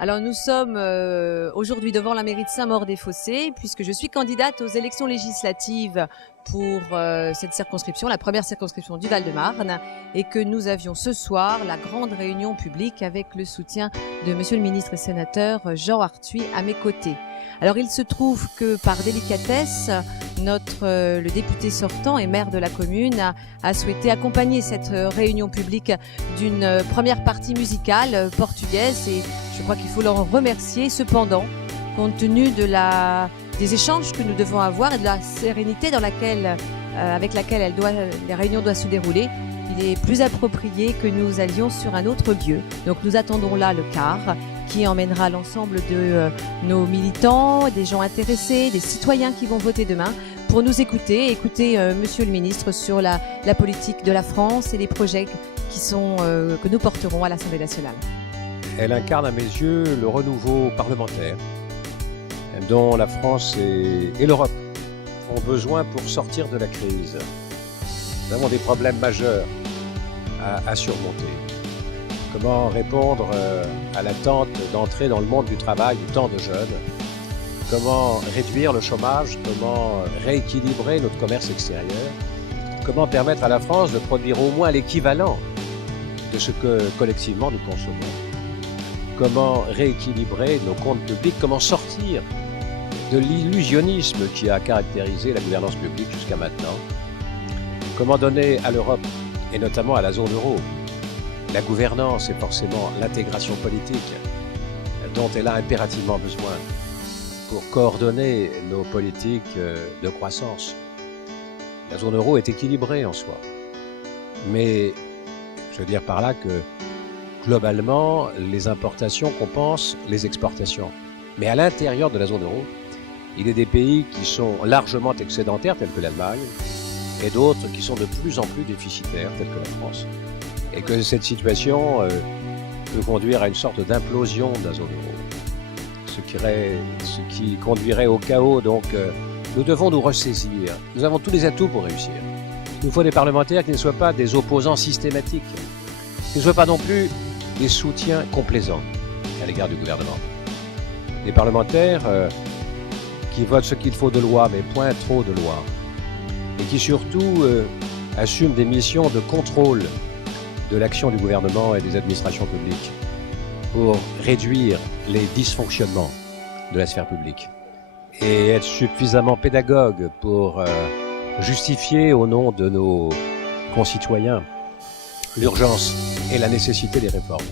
Alors nous sommes aujourd'hui devant la mairie de Saint-Maur-des-Fossés puisque je suis candidate aux élections législatives pour cette circonscription, la première circonscription du Val-de-Marne, et que nous avions ce soir la grande réunion publique avec le soutien de monsieur le ministre et sénateur Jean Arthuis à mes côtés. Alors il se trouve que par délicatesse, le député sortant et maire de la commune a souhaité accompagner cette réunion publique d'une première partie musicale portugaise, et je crois qu'il faut leur remercier. Cependant, compte tenu des échanges que nous devons avoir et de la sérénité avec laquelle la réunion doit se dérouler, il est plus approprié que nous allions sur un autre lieu. Donc nous attendons là le car qui emmènera l'ensemble de nos militants, des gens intéressés, des citoyens qui vont voter demain pour nous écouter monsieur le ministre sur la politique de la France et les projets que nous porterons à l'Assemblée nationale. Elle incarne à mes yeux le renouveau parlementaire dont la France et l'Europe ont besoin pour sortir de la crise. Nous avons des problèmes majeurs à surmonter. Comment répondre à l'attente d'entrer dans le monde du travail de tant de jeunes? Comment réduire le chômage? Comment rééquilibrer notre commerce extérieur? Comment permettre à la France de produire au moins l'équivalent de ce que collectivement nous consommons? Comment rééquilibrer nos comptes publics? Comment sortir de l'illusionnisme qui a caractérisé la gouvernance publique jusqu'à maintenant? Comment donner à l'Europe, et notamment à la zone euro, la gouvernance et forcément l'intégration politique dont elle a impérativement besoin pour coordonner nos politiques de croissance? La zone euro est équilibrée en soi, mais je veux dire par là que globalement, les importations compensent les exportations. Mais à l'intérieur de la zone euro, il y a des pays qui sont largement excédentaires, tels que l'Allemagne, et d'autres qui sont de plus en plus déficitaires, tels que la France. Et que cette situation peut conduire à une sorte d'implosion de la zone euro, ce qui conduirait au chaos. Donc nous devons nous ressaisir. Nous avons tous les atouts pour réussir. Il nous faut des parlementaires qui ne soient pas des opposants systématiques, qui ne soient pas non plus des soutiens complaisants à l'égard du gouvernement. Des parlementaires qui votent ce qu'il faut de loi, mais point trop de loi, et qui surtout assument des missions de contrôle de l'action du gouvernement et des administrations publiques pour réduire les dysfonctionnements de la sphère publique et être suffisamment pédagogue pour justifier au nom de nos concitoyens l'urgence et la nécessité des réformes.